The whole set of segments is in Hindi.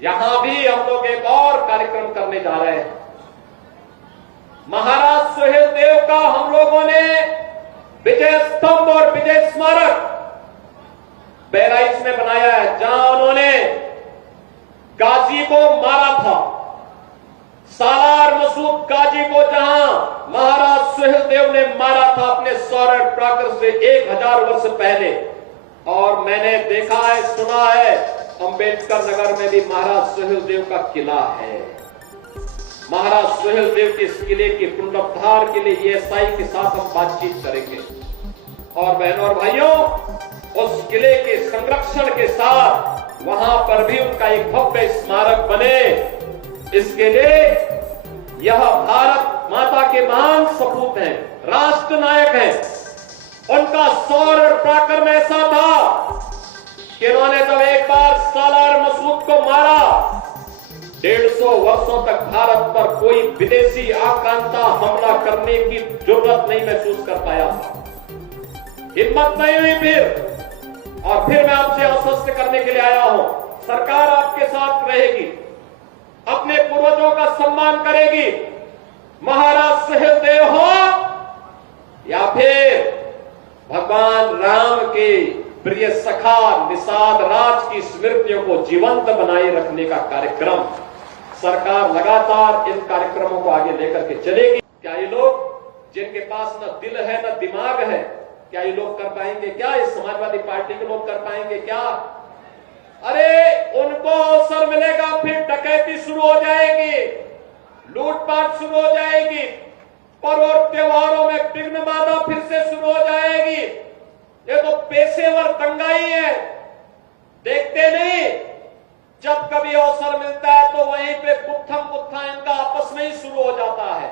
यहां भी हम लोग एक और कार्यक्रम करने जा रहे हैं। महाराज सुहेलदेव का हम लोगों ने विजय स्तंभ और विजय स्मारक बहराइच में बनाया है, जहां उन्होंने गाजी को मारा था। सालार मसूद गाजी को जहां महाराज सुहेलदेव ने मारा था अपने सौर प्राकर से 1000 वर्ष पहले। और मैंने देखा है, सुना है, अंबेडकर नगर में भी महाराज सुहेलदेव का किला है। महाराज सुहेलदेव के इस किले के पुनरुद्धार के लिए ESI के साथ हम बातचीत करेंगे। और बहनों और भाइयों, उस किले के संरक्षण के साथ वहां पर भी उनका एक भव्य स्मारक बने, इसके लिए यह भारत माता के महान सपूत हैं, राष्ट्र नायक हैं। उनका सौर पराक्रम ऐसा था कि उन्होंने जब एक बार सालार मसूद को मारा, 150 वर्षों तक भारत पर कोई विदेशी आक्रांता हमला करने की जरूरत नहीं महसूस कर पाया था, हिम्मत नहीं हुई फिर। और फिर मैं आपसे आश्वस्त करने के लिए आया हूं, सरकार आपके साथ रहेगी, अपने पूर्वजों का सम्मान करेगी। महाराज सुहेलदेव हो या फिर भगवान राम के प्रिय सखा निषाद राज की स्मृतियों को जीवंत बनाए रखने का कार्यक्रम, सरकार लगातार इन कार्यक्रमों को आगे लेकर के चलेगी। क्या ये लोग जिनके पास न दिल है न दिमाग है, क्या ये लोग कर पाएंगे? क्या ये समाजवादी पार्टी के लोग कर पाएंगे क्या? अरे उनको अवसर मिलेगा, फिर डकैती शुरू हो जाएगी, लूटपाट शुरू हो जाएगी, पर्व और त्योहारों में विघ्न बाधा फिर से शुरू हो जाएगी। ये तो पेशेवर दंगाई है, देखते नहीं। जब कभी अवसर मिलता है तो वहीं पे गुत्था इनका आपस में ही शुरू हो जाता है,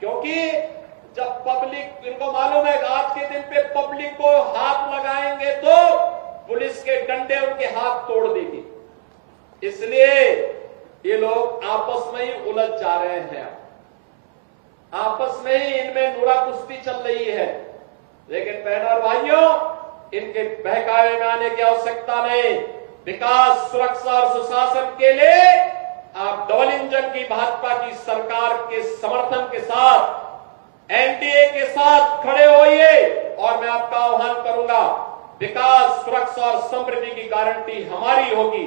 क्योंकि जब पब्लिक, इनको मालूम है आज के दिन पे पब्लिक को हाथ लगाएंगे तो पुलिस के डंडे उनके हाथ तोड़ देगी। इसलिए ये लोग आपस में ही उलझ जा रहे हैं, आपस में ही इनमें नूरा कुश्ती चल रही है। लेकिन बहनों और भाइयों, इनके बहकावे में आने की आवश्यकता नहीं। विकास, सुरक्षा और सुशासन के लिए आप डबल इंजन की भाजपा की सरकार के समर्थन के साथ, NDA के साथ खड़े होइए। और मैं आपका आह्वान करूंगा, विकास, सुरक्षा और समृद्धि की गारंटी हमारी होगी,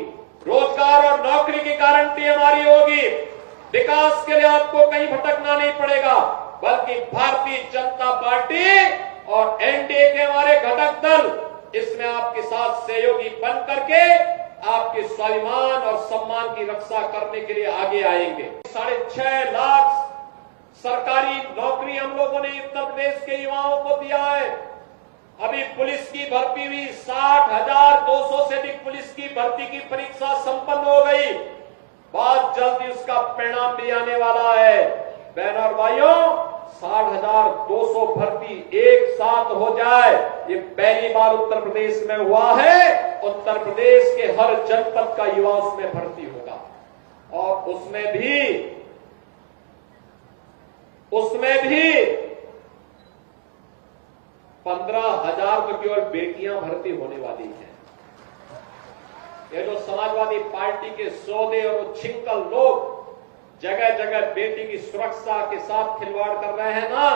रोजगार और नौकरी की गारंटी हमारी होगी। विकास के लिए आपको कहीं भटकना नहीं पड़ेगा, बल्कि भारतीय जनता पार्टी और NDA के हमारे घटक दल इसमें आपके साथ सहयोगी बन करके आपके स्वाभिमान और सम्मान की रक्षा करने के लिए आगे आएंगे। 6.5 लाख सरकारी नौकरी हम लोगों ने उत्तर प्रदेश के युवाओं को दिया है। अभी पुलिस की भर्ती हुई, 60,200 से अधिक पुलिस की भर्ती की परीक्षा संपन्न हो गई। बहुत जल्दी उसका परिणाम भी आने वाला है। बहनों और भाइयों, 60,200 भर्ती एक साथ हो जाए, ये पहली बार उत्तर प्रदेश में हुआ है। उत्तर प्रदेश के हर जनपद का युवा उसमें भर्ती होगा, और उसमें भी 15,000 तो केवल बेटियां भर्ती होने वाली हैं। ये जो समाजवादी पार्टी के सौदे और छिंकल लोग जगह जगह बेटी की सुरक्षा के साथ खिलवाड़ कर रहे हैं ना,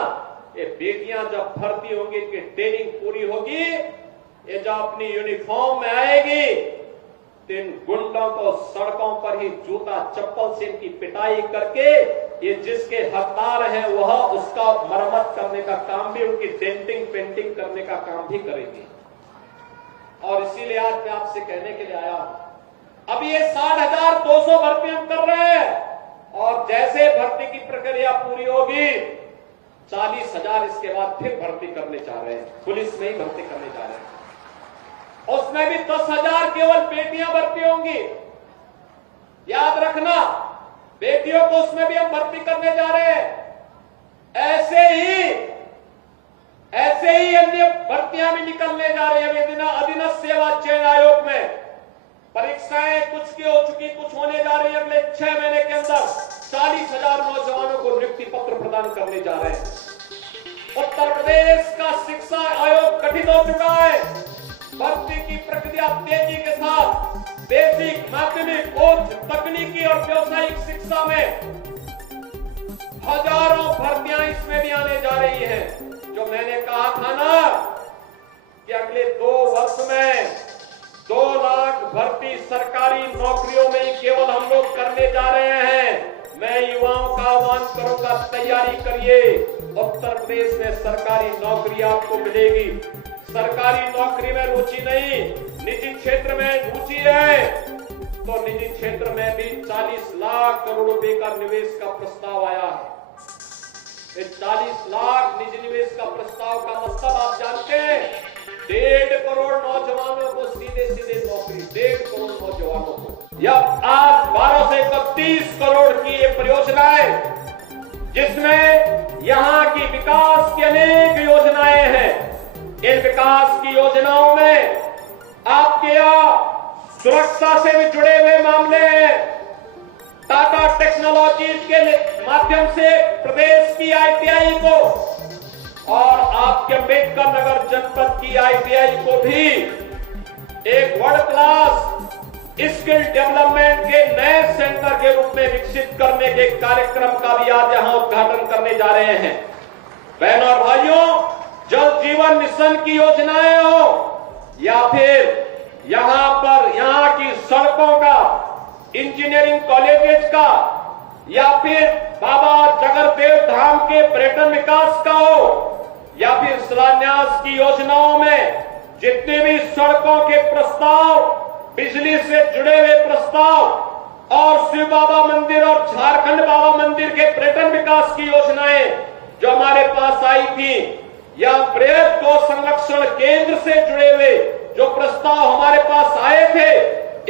ये बेटियां जब भर्ती होंगी, इनकी ट्रेनिंग पूरी होगी, ये जब अपनी यूनिफॉर्म में आएगी तो इन गुंडों को सड़कों पर ही जूता चप्पल से इनकी पिटाई करके, ये जिसके हकदार हैं वह उसका मरम्मत करने का काम भी, उनकी डेंटिंग पेंटिंग करने का काम भी करेंगे। और इसीलिए आज मैं आपसे कहने के लिए आया हूं, अब ये 60,200 भर्ती हम कर रहे हैं, और जैसे भर्ती की प्रक्रिया पूरी होगी 40,000 इसके बाद फिर भर्ती करने जा रहे हैं, पुलिस में ही भर्ती करने जा रहे हैं। उसमें भी 10,000 केवल बेटियां भर्ती होंगी। याद रखना, बेटियों को उसमें भी हम भर्ती करने जा रहे हैं। ऐसे ही अन्य भर्तियां भी निकलने जा रही है। अधीनस्थ सेवा चयन आयोग में परीक्षाएं कुछ की हो चुकी, कुछ होने जा रही है। अगले 6 महीने के अंदर 40,000 नौजवानों को नियुक्ति पत्र प्रदान करने जा रहे हैं। उत्तर प्रदेश का शिक्षा आयोग गठित हो चुका है। भर्ती की प्रक्रिया तेजी के साथ बेसिक, माध्यमिक, उच्च, तकनीकी और व्यावसायिक शिक्षा में हजारों भर्तियां इसमें भी आने जा रही हैं। जो मैंने कहा था ना कि अगले 2 वर्ष में 2 लाख भर्ती सरकारी नौकरियों में ही केवल हम लोग करने जा रहे हैं। मैं युवाओं का आह्वान करूंगा, तैयारी करिए। उत्तर प्रदेश में सरकारी नौकरी आपको मिलेगी। सरकारी नौकरी में रुचि नहीं, निजी क्षेत्र में रुचि है तो निजी क्षेत्र में भी 40 लाख करोड़ रुपए का निवेश का प्रस्ताव आया है। 40 लाख निजी निवेश का प्रस्ताव का मतलब आप जानते हैं, 1.5 करोड़ नौजवानों को सीधे सीधे नौकरी, 1.5 करोड़ नौजवानों को। या आज 12 से 31 करोड़ की ये परियोजना है जिसमें यहाँ की विकास की अनेक योजनाएं हैं। इन विकास की योजनाओं में आपके यहाँ सुरक्षा से भी जुड़े हुए मामले हैं। टाटा टेक्नोलॉजीज के माध्यम से प्रदेश की आईटीआई को और आपके अम्बेडकर नगर जनपद की आईटीआई को भी एक वर्ल्ड क्लास स्किल डेवलपमेंट के नए सेंटर के रूप में विकसित करने के कार्यक्रम का भी आज यहां उद्घाटन करने जा रहे हैं। बहनों और भाइयों, जल जीवन मिशन की योजनाएं हो या फिर यहाँ की सड़कों का, इंजीनियरिंग कॉलेजेस का, या फिर बाबा जगरदेव धाम के पर्यटन विकास का हो, या फिर शिलान्यास की योजनाओं में जितने भी सड़कों के प्रस्ताव, बिजली से जुड़े हुए प्रस्ताव और शिव बाबा मंदिर और झारखंड बाबा मंदिर के पर्यटन विकास की योजनाएं जो हमारे पास आई थी, या बृहद गौ संरक्षण केंद्र से जुड़े हुए जो प्रस्ताव हमारे पास आए थे,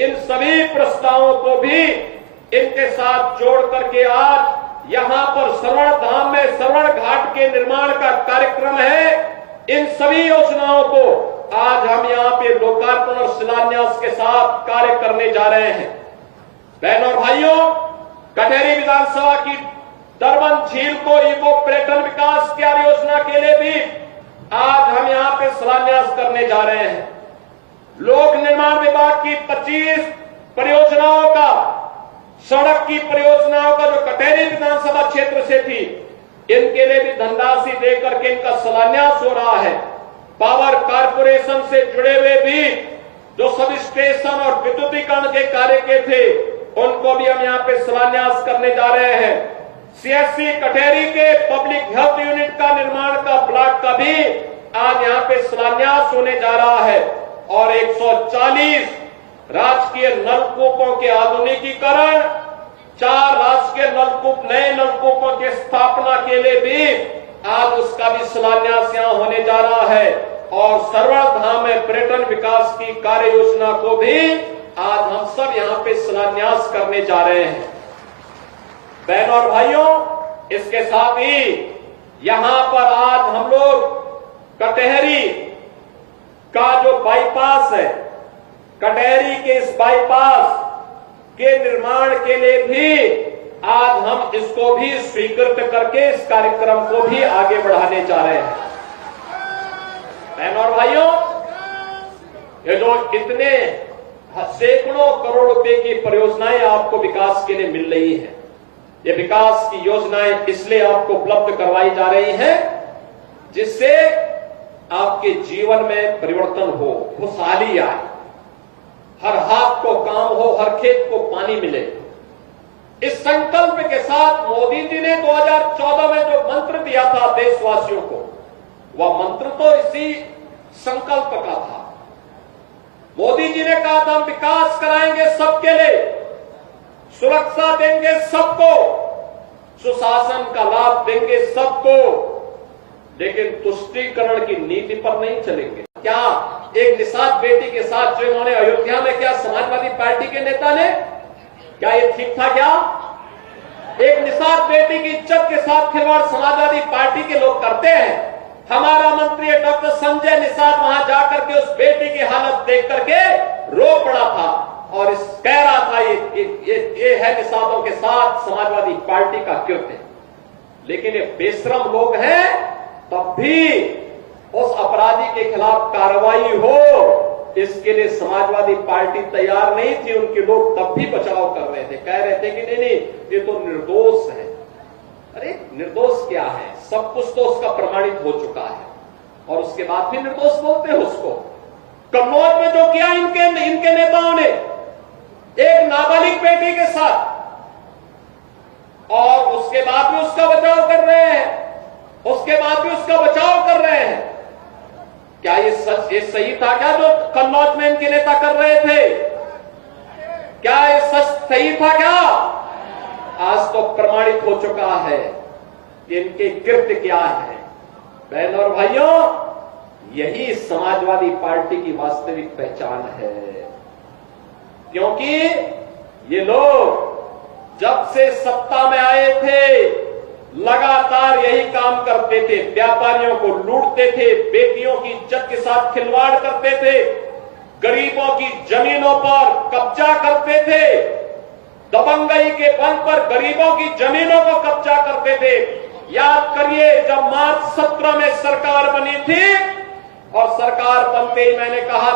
इन सभी प्रस्तावों को भी इनके साथ जोड़ करके आज यहां पर श्रवण धाम में श्रवण घाट के निर्माण का कार्यक्रम है। इन सभी योजनाओं को आज हम यहां पे लोकार्पण और शिलान्यास के साथ कार्य करने जा रहे हैं। बहनों और भाइयों, कटेहरी विधानसभा की दरबन झील को इको पर्यटन विकास कार्य योजना के लिए भी आज हम यहां पे शिलान्यास करने जा रहे हैं। लोक निर्माण विभाग की 25 परियोजनाओं का, सड़क की परियोजनाओं का जो कटेहरी विधानसभा क्षेत्र से थी, इनके लिए भी धनराशि देकर के इनका शिलान्यास हो रहा है। पावर कारपोरेशन से जुड़े हुए भी जो सब स्टेशन और विद्युतीकरण के कार्य के थे, उनको भी हम यहाँ पे शिलान्यास करने जा रहे हैं। सीएससी कटेहरी के पब्लिक हेल्थ यूनिट का निर्माण का ब्लॉक का भी आज यहाँ पे शिलान्यास होने जा रहा है और 140 राजकीय नलकूपों के आधुनिकीकरण, 4 राजकीय नलकूप, नए नलकूपों की स्थापना के लिए भी आज उसका भी शिलान्यास यहाँ होने जा रहा है और श्रवण धाम में पर्यटन विकास की कार्य योजना को भी आज हम सब यहाँ पे शिलान्यास करने जा रहे हैं। बहनों और भाइयों, इसके साथ ही यहां पर आज हम लोग कटेहरी का जो बाईपास है, कटेहरी के इस बाईपास के निर्माण के लिए भी आज हम इसको भी स्वीकृत करके इस कार्यक्रम को भी आगे बढ़ाने जा रहे हैं। बहनों और भाइयों, ये जो इतने सैकड़ों करोड़ रुपए की परियोजनाएं आपको विकास के लिए मिल रही है, ये विकास की योजनाएं इसलिए आपको उपलब्ध करवाई जा रही हैं जिससे आपके जीवन में परिवर्तन हो, खुशहाली आए, हर हाथ को काम हो, हर खेत को पानी मिले। इस संकल्प के साथ मोदी जी ने 2014 में जो मंत्र दिया था देशवासियों को, वह मंत्र तो इसी संकल्प का था। मोदी जी ने कहा था हम विकास कराएंगे सबके लिए, सुरक्षा देंगे सबको, सुशासन का लाभ देंगे सबको, लेकिन तुष्टीकरण की नीति पर नहीं चलेंगे। क्या एक निषाद बेटी के साथ जो इन्होंने अयोध्या में, क्या समाजवादी पार्टी के नेता ने, क्या ये ठीक था? क्या एक निषाद बेटी की इज्जत के साथ खिलवाड़ समाजवादी पार्टी के लोग करते हैं? हमारा मंत्री डॉक्टर संजय निषाद वहां जाकर के उस बेटी की हालत देख करके रो पड़ा था और कह रहा था ये है निषादों के साथ समाजवादी पार्टी का कृत्य। लेकिन ये बेशरम लोग हैं, तब भी उस अपराधी के खिलाफ कार्रवाई हो, इसके लिए समाजवादी पार्टी तैयार नहीं थी। उनके लोग तब भी बचाव कर रहे थे, कह रहे थे कि नहीं नहीं ये तो निर्दोष है। अरे निर्दोष क्या है, सब कुछ तो उसका प्रमाणित हो चुका है और उसके बाद भी निर्दोष बोलते हैं उसको। कन्नौज में जो किया इनके नेताओं ने एक नाबालिग बेटी के साथ, और उसके बाद भी उसका बचाव कर रहे हैं, उसके बाद भी उसका बचाव कर रहे हैं। क्या ये सही था क्या जो कन्नौज में इनके नेता कर रहे थे? क्या ये सच सही था क्या? आज तो प्रमाणित हो चुका है कि इनके कृत्य क्या है। बहनों और भाइयों, यही समाजवादी पार्टी की वास्तविक पहचान है, क्योंकि ये लोग जब से सत्ता में आए थे लगातार यही काम करते थे। व्यापारियों को लूटते थे, बेटियों की इज्जत के साथ खिलवाड़ करते थे, गरीबों की जमीनों पर कब्जा करते थे, दबंगई के बल पर गरीबों की जमीनों को कब्जा करते थे। याद करिए जब मार्च 17 में सरकार बनी थी और सरकार बनते ही मैंने कहा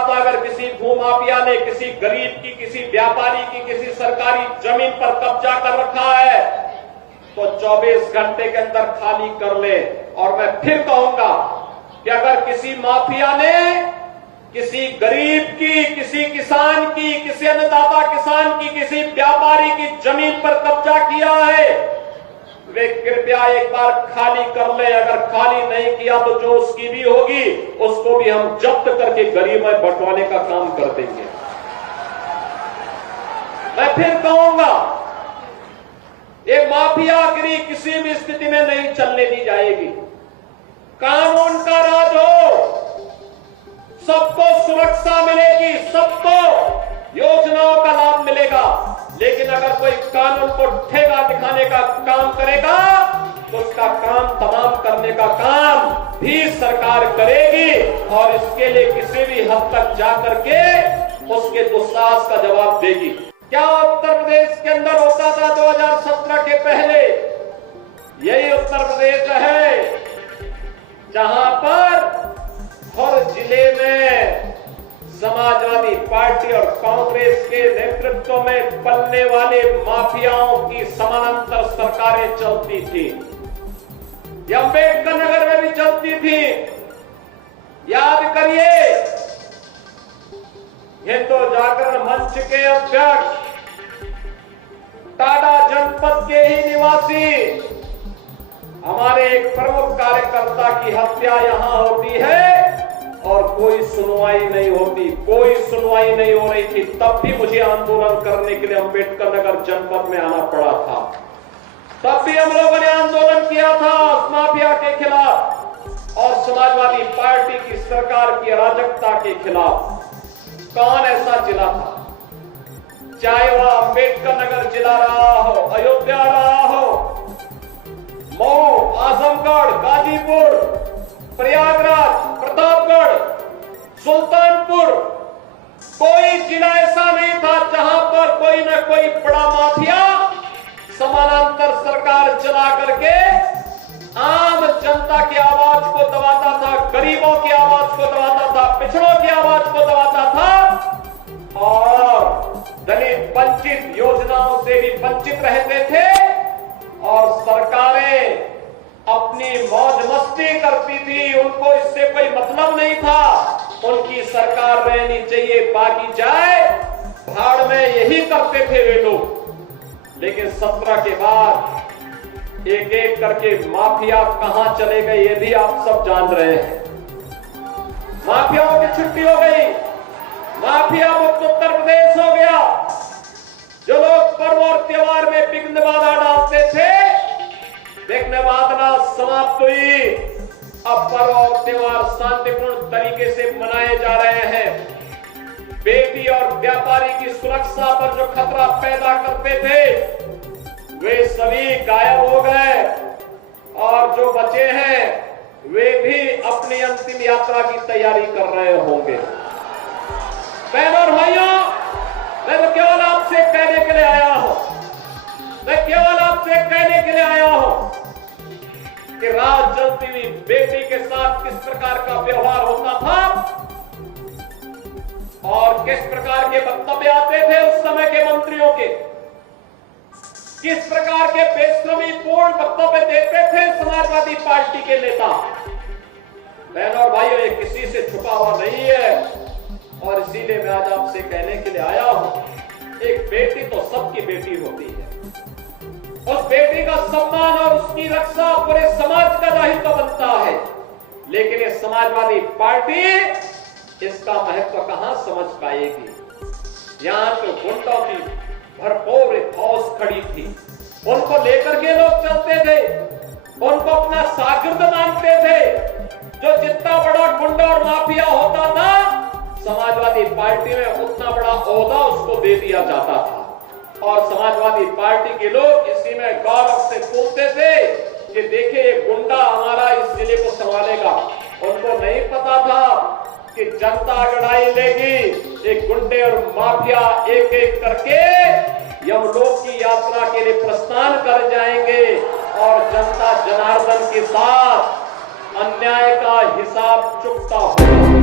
था अगर किसी भूमाफिया ने किसी गरीब की, किसी व्यापारी की, किसी सरकारी जमीन पर कब्जा कर रखा है तो 24 घंटे के अंदर खाली कर ले। और मैं फिर कहूंगा कि अगर किसी माफिया ने किसी गरीब की, किसी किसान की, किसी अन्नदाता किसान की, किसी व्यापारी की जमीन पर कब्जा किया है, वे कृपया एक बार खाली कर ले। अगर खाली नहीं किया तो जो उसकी भी होगी उसको भी हम जब्त करके गरीब में बंटवाने का काम कर देंगे। मैं फिर कहूंगा, ये माफियागिरी किसी भी स्थिति में नहीं चलने दी जाएगी। कानून का राज हो, सबको सुरक्षा मिलेगी, सबको योजनाओं का लाभ मिलेगा। लेकिन अगर कोई कानून को ठेका दिखाने का काम करेगा तो उसका काम तमाम करने का काम भी सरकार करेगी और इसके लिए किसी भी हद तक जाकर के उसके दुस्साहस का जवाब देगी। क्या उत्तर प्रदेश के अंदर होता था 2017 के पहले? यही उत्तर प्रदेश है जहां पर हर जिले में समाजवादी पार्टी और कांग्रेस के नेतृत्व में पलने वाले माफियाओं की समानांतर सरकारें चलती थी। ये अम्बेडकर नगर में भी चलती थी। याद करिए, हिंदू जागरण मंच के अध्यक्ष, टाटा जनपद के ही निवासी, हमारे एक प्रमुख कार्यकर्ता की हत्या यहां होती है और कोई सुनवाई नहीं होती, कोई सुनवाई नहीं हो रही थी। तब भी मुझे आंदोलन करने के लिए अम्बेडकर नगर जनपद में आना पड़ा था। तब भी हम लोगों ने आंदोलन किया था माफिया के खिलाफ और समाजवादी पार्टी की सरकार की अराजकता के खिलाफ। कौन ऐसा जिला था, चाहे वह अम्बेडकर नगर जिला रहा हो, अयोध्या रहा हो, मऊ, आजमगढ़, गाजीपुर, प्रयागराज, प्रतापगढ़, सुल्तानपुर, कोई जिला ऐसा नहीं था जहां पर कोई न कोई बड़ा माफिया समानांतर सरकार चला करके आम जनता की आवाज को दबाता था, गरीबों की आवाज को दबाता था, पिछड़ों की आवाज को दबाता था और दलित वंचित योजनाओं से भी वंचित रहते थे। और सरकारें अपनी मौज मस्ती करती थी, उनको इससे कोई मतलब नहीं था। उनकी सरकार रहनी चाहिए, बाकी जाए भाड़ में, यही करते थे वे लोग। लेकिन 17 के बाद एक एक करके माफिया कहां चले गए ये भी आप सब जान रहे हैं। माफियाओं की छुट्टी हो गई, माफिया मुक्त उत्तर प्रदेश हो गया। जो लोग पर्व और त्योहार में विघ्न बाधा डालते थे, विघ्न बाधा समाप्त हुई। अब पर्व और त्योहार शांतिपूर्ण तरीके से मनाए जा रहे हैं। बेटी और व्यापारी की सुरक्षा पर जो खतरा पैदा करते थे वे सभी गायब हो गए और जो बचे हैं वे भी अपनी अंतिम यात्रा की तैयारी कर रहे होंगे। बहनों और भाइयों, मैं तो केवल आपसे कहने के लिए आया हूं, मैं केवल आपसे कहने के लिए आया हूं कि रात जलती हुई की बेटी के साथ किस प्रकार का व्यवहार होता था और किस प्रकार के वक्तव्य आते थे उस समय के मंत्रियों के, किस प्रकार के बेशर्मी पूर्ण वक्तव्य देते थे समाजवादी पार्टी के नेता। बहनों और भाइयों, ये किसी से छुपा हुआ नहीं है और इसीलिए मैं आज आपसे कहने के लिए आया हूं, एक बेटी तो सबकी बेटी होती है। उस बेटी का सम्मान और उसकी रक्षा पूरे समाज का दायित्व बनता है, लेकिन ये समाजवादी पार्टी इसका महत्व कहां समझ पाएगी। यहां तो गुंडों की भरपूर फौज खड़ी थी, उनको लेकर के लोग चलते थे, उनको अपना शागिर्द मानते थे। जो जितना बड़ा गुंडा और माफिया होता था, समाजवादी पार्टी में उतना बड़ा ओहदा उसको दे दिया जाता था और समाजवादी पार्टी के लोग इसी में गौरव से बोलते थे कि देखिए ये गुंडा हमारा इस जिले को संभालेगा। उनको नहीं पता था कि जनता अगड़ाई लेगी, एक गुंडे और माफिया एक एक करके यमलोक की यात्रा के लिए प्रस्थान कर जाएंगे और जनता जनार्दन के साथ अन्याय का हिसाब चुकता होगा।